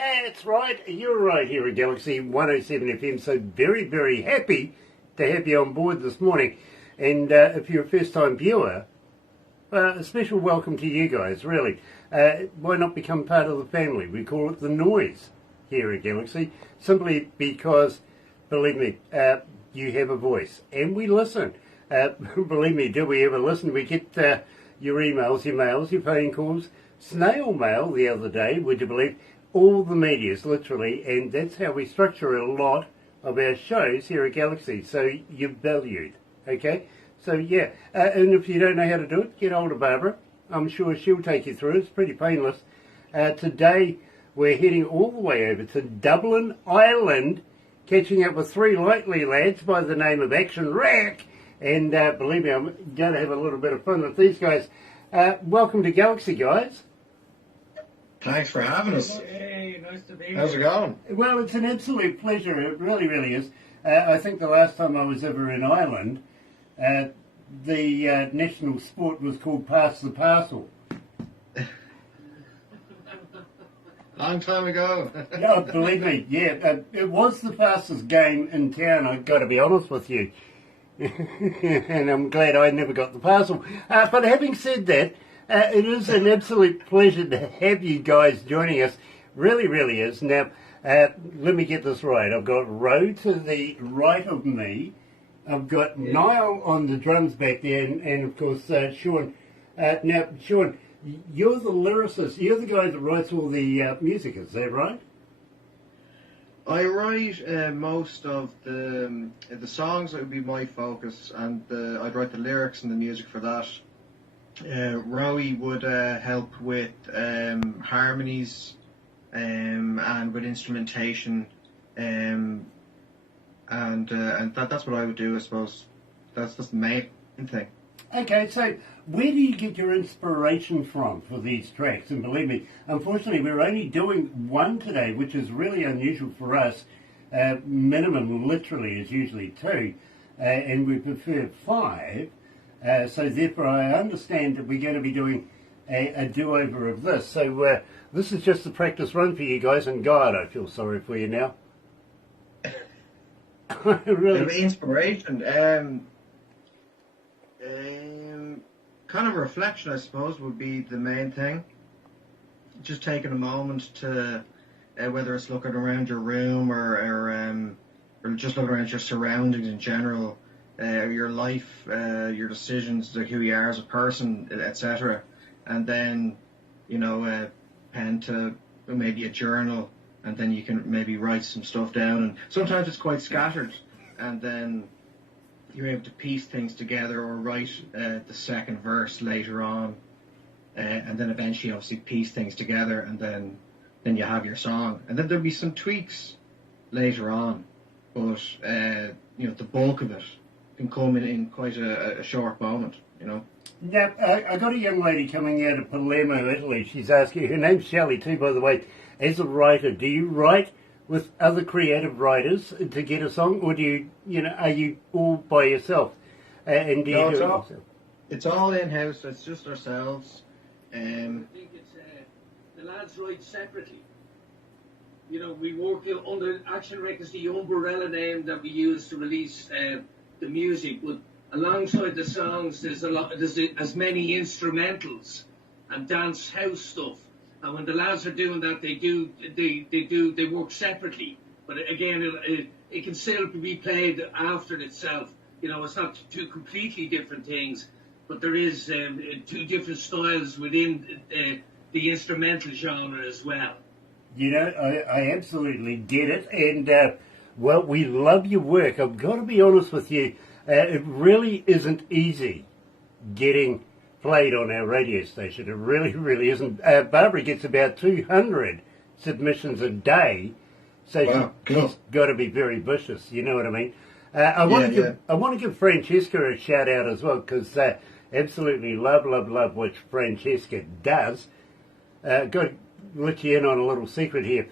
That's right, you're right here at galaxy107fm, so very, very happy to have you on board this morning. And if you're a first-time viewer, a special welcome to you guys, really. Why not become part of the family? We call it the noise here at Galaxy, simply because, believe me, you have a voice, and we listen. Believe me, do we ever listen? We get your emails, your mails, your phone calls, snail mail the other day, would you believe? All the medias, literally, and that's how we structure a lot of our shows here at Galaxy, so you're valued, okay? So, yeah, and if you don't know how to do it, get hold of Barbara. I'm sure she'll take you through it. It's pretty painless. Today, we're heading all the way over to Dublin, Ireland, catching up with three likely lads by the name of ActionRec, and believe me, I'm going to have a little bit of fun with these guys. Welcome to Galaxy, guys. Thanks for having us. Hey, nice to be here. How's it going? Well, it's an absolute pleasure. It really, really is. I think the last time I was ever in Ireland, the national sport was called Pass the Parcel. Long time ago. No, believe me, yeah. It was the fastest game in town, I've got to be honest with you. And I'm glad I never got the parcel. But having said that, it is an absolute pleasure to have you guys joining us. Really, really is. Now, let me get this right. I've got Ro to the right of me. I've got Niall on the drums back there, and of course, Sean. Now, Sean, you're the lyricist. You're the guy that writes all the music, is that right? I write most of the songs. That would be my focus, and I'd write the lyrics and the music for that. Rowie would help with harmonies and with instrumentation, and that's what I would do. I suppose that's the main thing. Okay, so where do you get your inspiration from for these tracks? And believe me, unfortunately, we're only doing one today, which is really unusual for us. Minimum, literally, is usually two, and we prefer five. So therefore, I understand that we're going to be doing a do-over of this. So this is just a practice run for you guys, and God, I feel sorry for you now. Really. Inspiration. Kind of reflection, I suppose, would be the main thing. Just taking a moment to, whether it's looking around your room or just looking around your surroundings in general, your life, your decisions, like who you are as a person, etc. And then, pen to maybe a journal, and then you can maybe write some stuff down. And sometimes it's quite scattered, and then you're able to piece things together or write the second verse later on, and then eventually obviously piece things together, and then you have your song. And then there'll be some tweaks later on, but the bulk of it can come in quite a short moment, Now, I got a young lady coming out of Palermo, Italy. She's asking, her name's Shelley too, by the way. As a writer, do you write with other creative writers to get a song, or do you, are you all by yourself? And do you do it yourself? It's all in-house. It's just ourselves. I think it's the lads write separately. We work under ActionRec is the umbrella name that we use to release the music, but alongside the songs, there's as many instrumentals and dance house stuff. And when the lads are doing that, they work separately. But again, it can still be played after itself. It's not two completely different things, but there is two different styles within the instrumental genre as well. I absolutely get it, and well, we love your work. I've got to be honest with you. It really isn't easy getting played on our radio station. It really, really isn't. Barbara gets about 200 submissions a day, so she's got to be very vicious. You know what I mean? I want to give Francesca a shout out as well, because absolutely love what Francesca does. Got to let you in on a little secret here.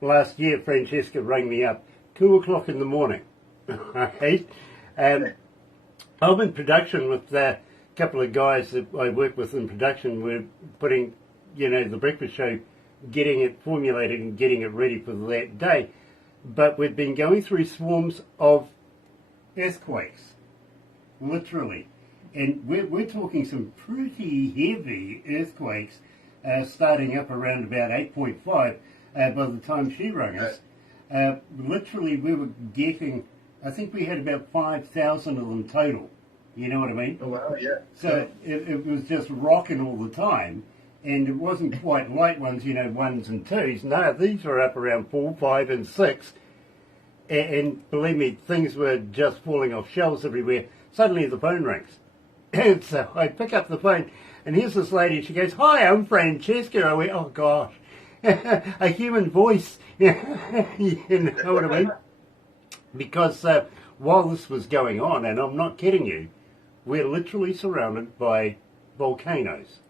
Last year, Francesca rang me up 2 o'clock in the morning. Right? I'm in production with couple of guys that I work with in production. We're putting, the breakfast show getting it formulated and getting it ready for that day. But we've been going through swarms of earthquakes, literally. And we're talking some pretty heavy earthquakes, starting up around about 8.5 by the time she rang us. Literally, we were getting, I think we had about 5,000 of them total. You know what I mean? Oh, wow, yeah. So it was just rocking all the time. And it wasn't quite light ones, you know, 1s and 2s. No, these were up around 4, 5 and 6. And believe me, things were just falling off shelves everywhere. Suddenly the phone rings. And so I pick up the phone, and here's this lady. She goes, "Hi, I'm Francesca." I went, "Oh, gosh." A human voice. You know what I mean? Because while this was going on, and I'm not kidding you, we're literally surrounded by volcanoes.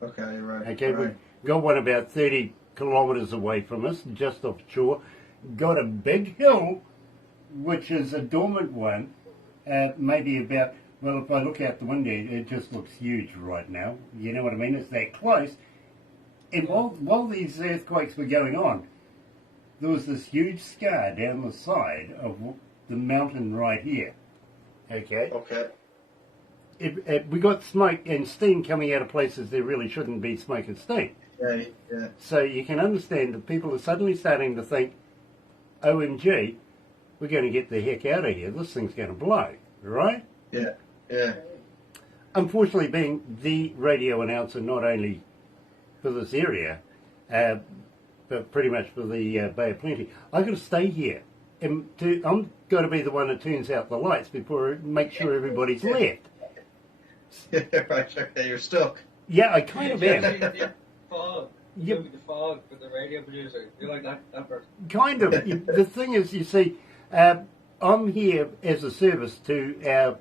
Okay, right. Okay, right. we've got one about 30 kilometres away from us, just offshore. Got a big hill, which is a dormant one, maybe about, well, if I look out the window, it just looks huge right now. You know what I mean? It's that close. And while these earthquakes were going on, there was this huge scar down the side of the mountain right here. Okay? Okay. We got smoke and steam coming out of places there really shouldn't be smoke and steam. Yeah, yeah. So you can understand that people are suddenly starting to think, OMG, we're going to get the heck out of here. This thing's going to blow, right? Yeah, yeah. Unfortunately, being the radio announcer not only for this area, but pretty much for the Bay of Plenty, I've got to stay here. And I'm got to be the one that turns out the lights before make sure everybody's left. Right, okay, you're stuck. Yeah, I kind of am. Yeah, fog. Yep. The fog for the radio producer. You're like that person. Kind of. The thing is, you see, I'm here as a service to our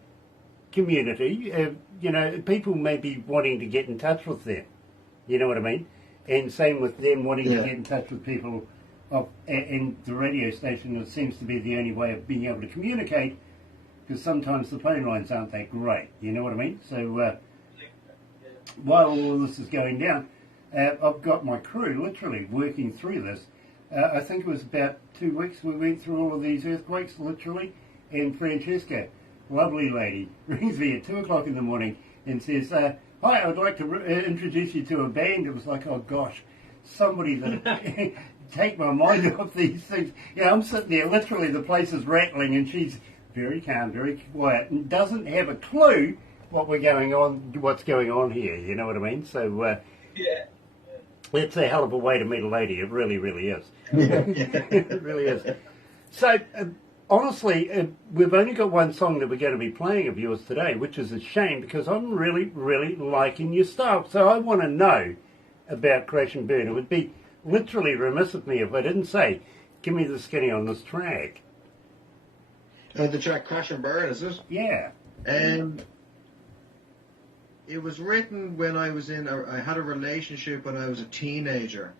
community. You know, people may be wanting to get in touch with them. You know what I mean? And same with them wanting to get in touch with people. And the radio station, it seems to be the only way of being able to communicate, because sometimes the phone lines aren't that great. You know what I mean? So while all of this is going down, I've got my crew literally working through this. I think it was about 2 weeks we went through all of these earthquakes, literally. And Francesca, lovely lady, rings me at 2 o'clock in the morning and says, "Hi, I would like to introduce you to a band." It was like, oh gosh, somebody that take my mind off these things. Yeah, I'm sitting there, literally the place is rattling, and she's very calm, very quiet, and doesn't have a clue what's going on here. You know what I mean? So Yeah. it's a hell of a way to meet a lady. It really, really is. It really is. So, honestly, we've only got one song that we're going to be playing of yours today, which is a shame because I'm really, really liking your stuff. So I want to know about Crash and Burn. It would be literally remiss of me if I didn't say, give me the skinny on this track. The track Crash and Burn, is it? Yeah. It was written when I had a relationship when I was a teenager,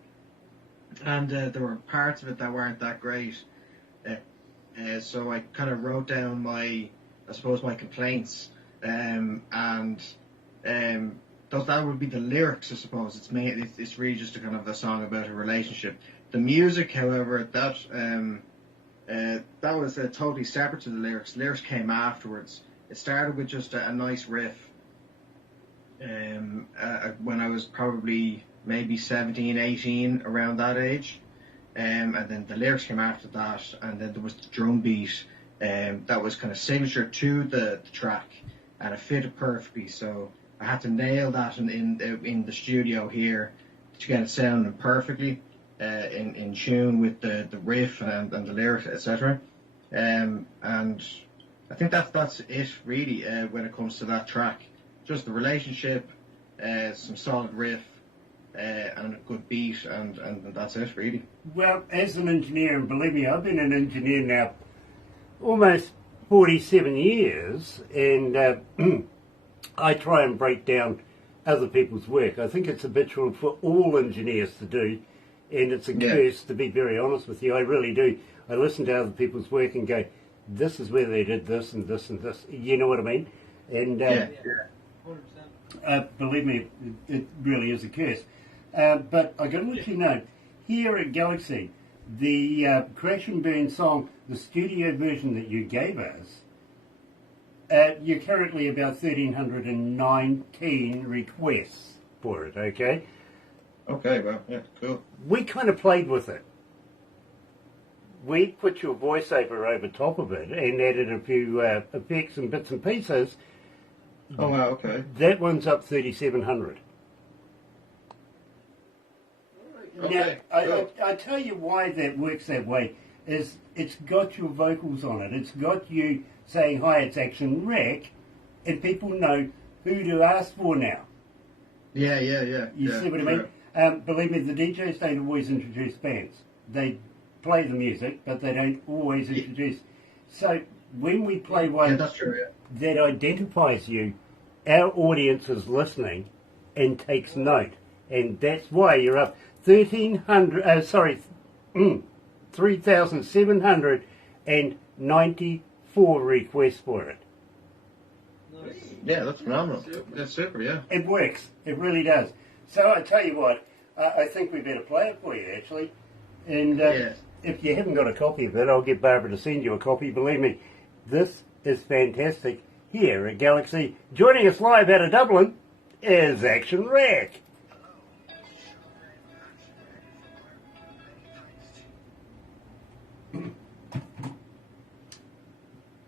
and there were parts of it that weren't that great. So I kind of wrote down my complaints, and that would be the lyrics, I suppose. It's really just a kind of a song about a relationship. The music, however, that was totally separate to the lyrics. The lyrics came afterwards. It started with just a nice riff. When I was probably maybe 17, 18, around that age. And then the lyrics came after that, and then there was the drum beat that was kind of signature to the track, and it fitted perfectly. So I had to nail that in the studio here to get it sounding perfectly in tune with the riff and the lyrics, etc. And I think that's it really when it comes to that track. Just the relationship, some solid riff, and a good beat, and that's it really. Well, as an engineer, and believe me, I've been an engineer now almost 47 years, and I try and break down other people's work. I think it's habitual for all engineers to do, and it's a curse, to be very honest with you. I really do. I listen to other people's work and go, this is where they did this and this and this. You know what I mean? And 100%. believe me, it really is a curse. But I got to let you know, here at Galaxy, the Crash and Burn song, the studio version that you gave us, you're currently about 1,319 requests for it, okay? Okay, well, yeah, cool. We kind of played with it. We put your voiceover over top of it and added a few effects and bits and pieces. Oh, wow, okay. That one's up 3,700. Okay, Now, cool. I tell you why that works that way is it's got your vocals on it. It's got you saying, hi, it's ActionRec, and people know who to ask for now. Yeah. You see what I mean? Believe me, the DJs don't always introduce bands. They play the music, but they don't always introduce. So when we play one Yeah, that's true, yeah. that identifies you, our audience is listening and takes note. And that's why you're up 3,794 requests for it. Nice. Yeah, that's phenomenal. That's super, yeah. It works. It really does. So I tell you what, I think we better play it for you, actually. And Yes. if you haven't got a copy of it, I'll get Barbara to send you a copy. Believe me, this is fantastic. Here at Galaxy, joining us live out of Dublin is ActionRec.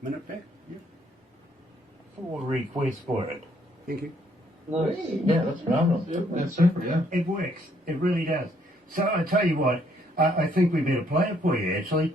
Minute back? Yeah. 4 requests for it. Thank you. Nice. Yeah, that's phenomenal. That's super, yeah. It works. It really does. So I tell you what, I think we better play it for you, actually.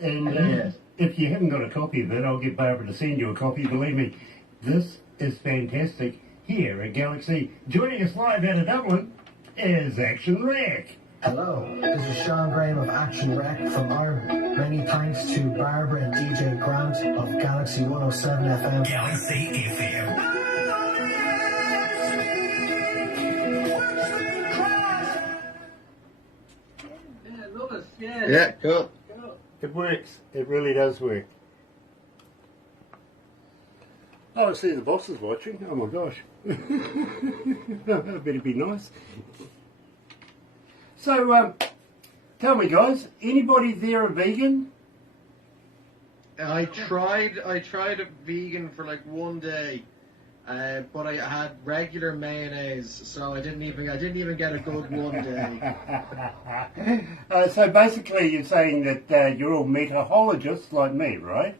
And Yes. if you haven't got a copy of it, I'll get Barbara to send you a copy. Believe me, this is fantastic. Here at Galaxy, joining us live out of Dublin is ActionRec. Hello, this is Sean Graham of ActionRec from Ireland. Many thanks to Barbara and DJ Grant of Galaxy 107 FM. Galaxy FM. Yeah, love it. Yeah. Yeah, cool. Go. It works. It really does work. Oh, I see the boss is watching. Oh my gosh. That better be nice. So, tell me guys, anybody there a vegan? I tried a vegan for like one day, but I had regular mayonnaise, so I didn't even get a good one day. So basically you're saying that you're all metahologists like me, right?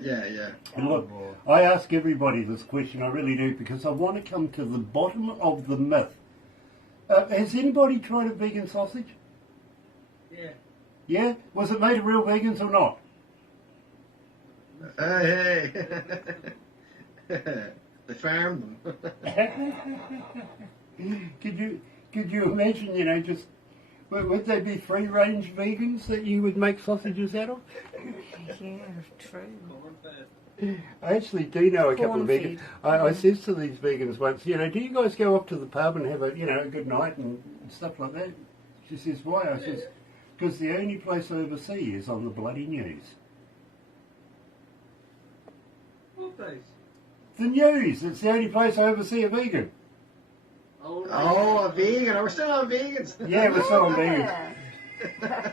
Yeah. And look, I ask everybody this question, I really do, because I want to come to the bottom of the myth. Has anybody tried a vegan sausage? Yeah. Yeah? Was it made of real vegans or not? Hey. They farm them. Could you imagine, just would they be free range vegans that you would make sausages out of? Yeah, true. I actually do know a couple of Corn vegans. feed. I said to these vegans once, do you guys go off to the pub and have a good night and stuff like that? She says, why? I says, because the only place I ever see is on the bloody news. What place? The news. It's the only place I ever see a vegan. Oh, Oh, a vegan. We're still on vegans. Yeah, we're still on vegans. Yeah.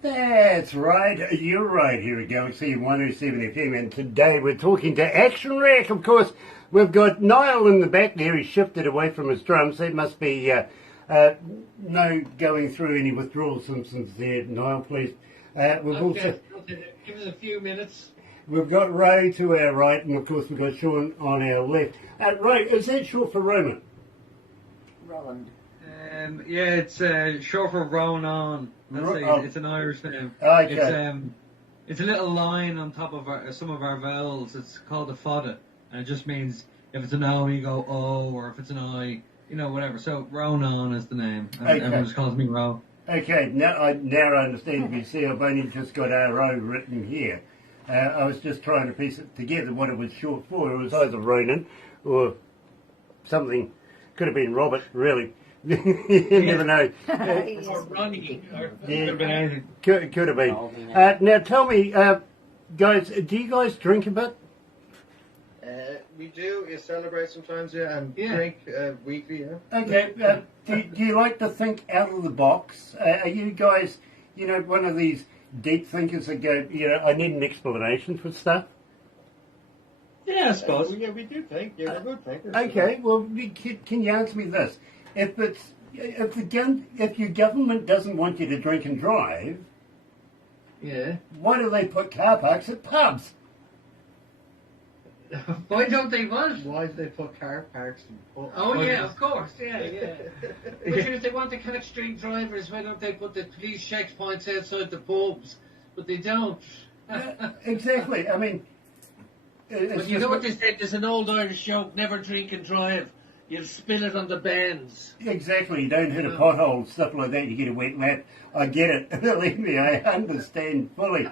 That's right. You're right here at Galaxy 107 FM, and today we're talking to ActionRec. Of course, we've got Niall in the back there. He's shifted away from his drums. That must be no going through any withdrawal symptoms there. Niall, please. We've also Give us a few minutes. we've got Ray to our right, and of course we've got Sean on our left. Ray, is that short for Roman? Roland. Yeah, it's short for Ronan. Oh. It's an Irish name. Okay. It's a little line on top of some of our vowels. It's called a fada, and it just means if it's an O, you go O, or if it's an I, whatever. So Ronan is the name. Okay. Everyone just calls me Ro. Okay, now I understand. You see, I've only just got RO written here. I was just trying to piece it together what it was short for. It was either Ronan or something. Could have been Robert, really. You never know. Or Ronnie. Yeah, could have been. Now tell me, guys, do you guys drink a bit? We do. You celebrate sometimes, and Yeah. drink weekly, yeah. Okay, do you like to think out of the box? Are you guys, one of these deep thinkers that go, I need an explanation for stuff? Yeah, I suppose. Yeah, we do think. Yeah, we're good thinkers. Okay, well, can you answer me this? If your government doesn't want you to drink and drive, Yeah. why do they put car parks at pubs? Why don't they what? Why do they put car parks in pubs? Oh yeah, of course, yeah. But if they want to catch drink drivers, why don't they put the police checkpoints outside the pubs? But they don't. Exactly. I mean, But you know what they said? There's an old Irish joke: never drink and drive. You'll spill it on the bends. Exactly. You don't hit a pothole, stuff like that. You get a wet lap. I get it. Believe me, I understand fully.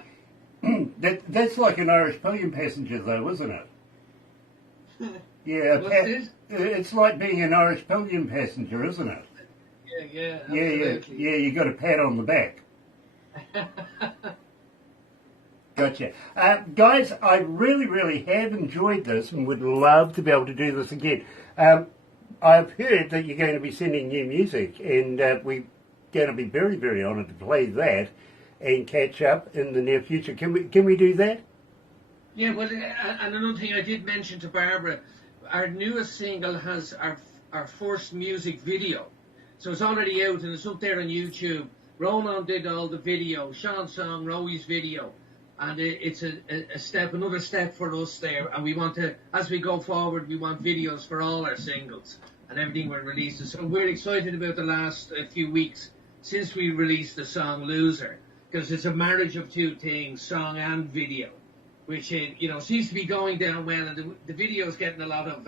That's like an Irish pillion passenger, though, isn't it? Yeah, What's this? it's like being an Irish pillion passenger, isn't it? Yeah, Yeah, absolutely. you got a pat on the back. Gotcha. Guys, I really, really have enjoyed this and would love to be able to do this again. I've heard that you're going to be sending new music, and we're going to be very, very honoured to play that and catch up in the near future. Can we do that? Yeah, well, and another thing I did mention to Barbara, our newest single has our first music video. So it's already out and it's up there on YouTube. Ronan did all the video, Sean's song, Rowy's video. And it's another step for us there. And we want to, as we go forward, we want videos for all our singles and everything we're releasing. So we're excited about the last few weeks since we released the song Loser, because it's a marriage of two things, song and video, which seems to be going down well, and the video's getting a lot of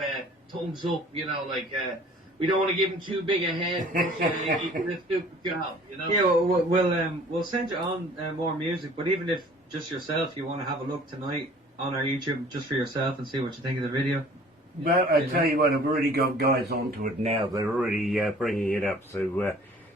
thumbs up. We don't want to give him too big a head, but he did a stupid job. Yeah, we'll send you on more music, but even if just yourself, you want to have a look tonight on our YouTube just for yourself and see what you think of the video. Well, I tell you what, I've already got guys onto it now. They're already bringing it up, so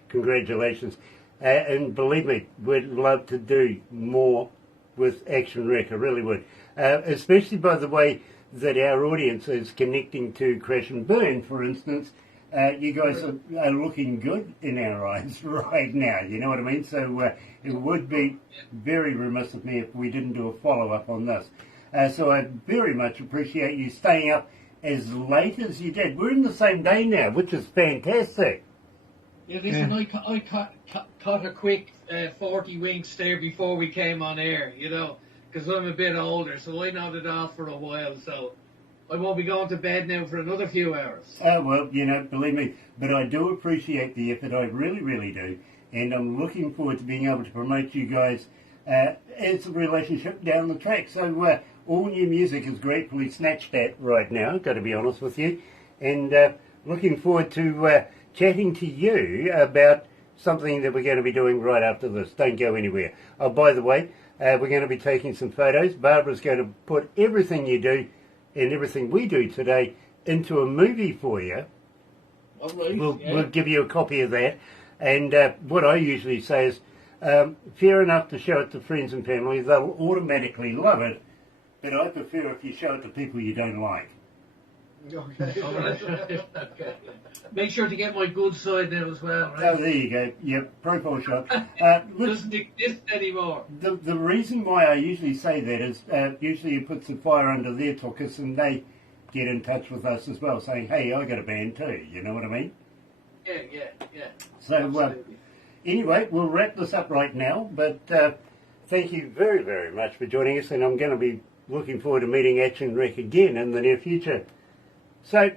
congratulations. And believe me, we'd love to do more with ActionRec, I really would. Especially by the way that our audience is connecting to Crash and Burn, for instance. You guys are looking good in our eyes right now, you know what I mean? So it would be very remiss of me if we didn't do a follow-up on this. So I very much appreciate you staying up as late as you did. We're in the same day now, which is fantastic. Yeah, listen, I caught a quick 40 winks there before we came on air, because I'm a bit older, so I nodded off for a while, so I won't be going to bed now for another few hours. Well, believe me, but I do appreciate the effort, I really, really do, and I'm looking forward to being able to promote you guys as a relationship down the track. So all new music is gratefully snatched at right now, got to be honest with you, and looking forward to chatting to you about something that we're going to be doing right after this. Don't go anywhere. Oh, by the way, we're going to be taking some photos. Barbara's going to put everything you do and everything we do today into a movie for you. We'll give you a copy of that. And what I usually say is, fair enough to show it to friends and family. They'll automatically love it. But I prefer if you show it to people you don't like. Okay. Okay. Make sure to get my good side now as well, right? Oh, there you go. Yep, profile shot. Doesn't exist anymore. The reason why I usually say that is usually it puts the fire under their tuchus and they get in touch with us as well, saying, hey, I got a band too, you know what I mean? Yeah. So anyway, we'll wrap this up right now, but thank you very, very much for joining us, and I'm going to be looking forward to meeting ActionRec again in the near future. So,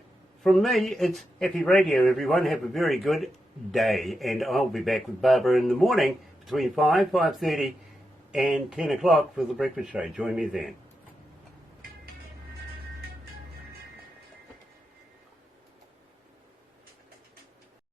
from me, it's Happy Radio, everyone. Have a very good day, and I'll be back with Barbara in the morning between 5:30 and 10 o'clock for the breakfast show. Join me then.